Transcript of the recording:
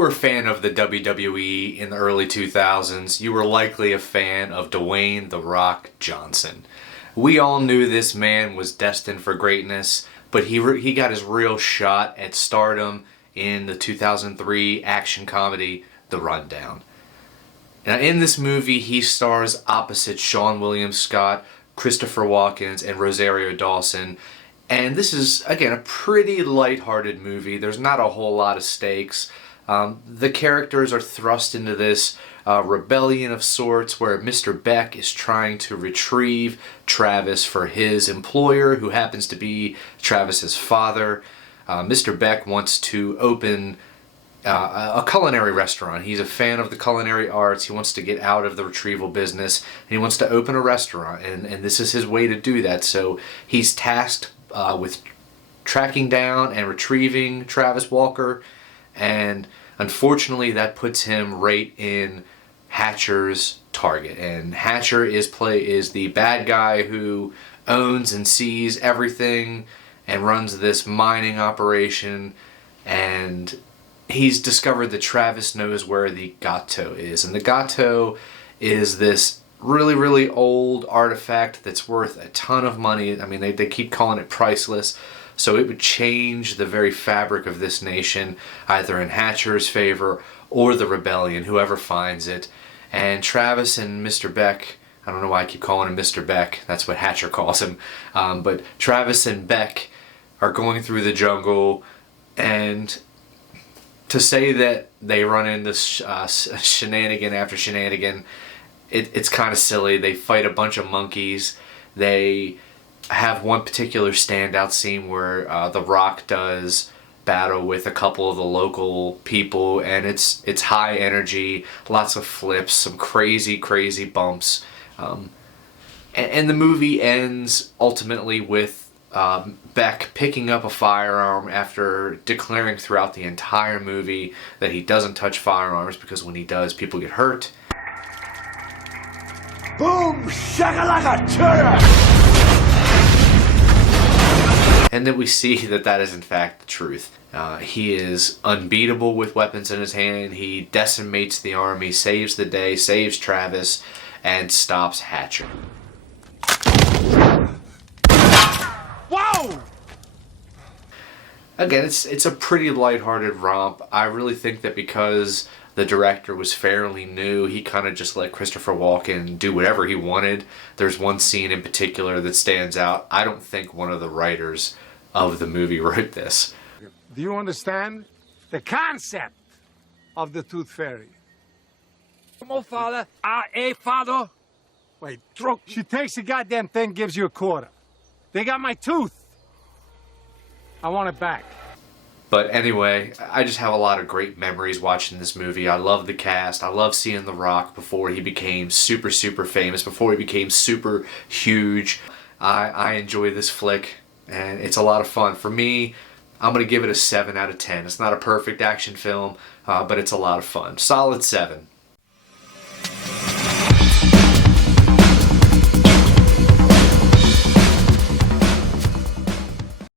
were a fan of the WWE in the early 2000s, you were likely a fan of Dwayne "The Rock" Johnson. We all knew this man was destined for greatness, but he got his real shot at stardom in the 2003 action comedy The Rundown. Now, in this movie, he stars opposite Seann William Scott, Christopher Walken, and Rosario Dawson. And this is, again, a pretty lighthearted movie. There's not a whole lot of stakes. The characters are thrust into this rebellion of sorts where Mr. Beck is trying to retrieve Travis for his employer, who happens to be Travis's father. Mr. Beck wants to open a culinary restaurant. He's a fan of the culinary arts. He wants to get out of the retrieval business, and he wants to open a restaurant, and this is his way to do that. So he's tasked with tracking down and retrieving Travis Walker, and unfortunately that puts him right in Hatcher's target. And Hatcher is the bad guy who owns and sees everything and runs this mining operation, and he's discovered that Travis knows where the gato is. And the gato is this really, really old artifact that's worth a ton of money. I mean, they keep calling it priceless. So it would change the very fabric of this nation, either in Hatcher's favor or the rebellion, whoever finds it. And Travis and Mr. Beck, I don't know why I keep calling him Mr. Beck, that's what Hatcher calls him, but Travis and Beck are going through the jungle, and to say that they run into shenanigan after shenanigan, it's kind of silly. They fight a bunch of monkeys. They have one particular standout scene where The Rock does battle with a couple of the local people, and it's high energy, lots of flips, some crazy bumps, and the movie ends ultimately with Beck picking up a firearm after declaring throughout the entire movie that he doesn't touch firearms because when he does, people get hurt. Boom! Shakalaka turner! And then we see that is in fact the truth. He is unbeatable with weapons in his hand. He decimates the army, saves the day, saves Travis, and stops Hatcher. Whoa! Again, it's a pretty lighthearted romp. I really think that because the director was fairly new, he kind of just let Christopher Walken do whatever he wanted. There's one scene in particular that stands out. I don't think one of the writers of the movie wrote this. Do you understand the concept of the Tooth Fairy? My father, a father. Wait, she takes the goddamn thing, gives you a quarter. They got my tooth. I want it back. But anyway, I just have a lot of great memories watching this movie. I love the cast. I love seeing The Rock before he became super famous, before he became super huge. I enjoy this flick, and it's a lot of fun. For me, I'm going to give it a 7 out of 10. It's not a perfect action film, but it's a lot of fun. Solid 7.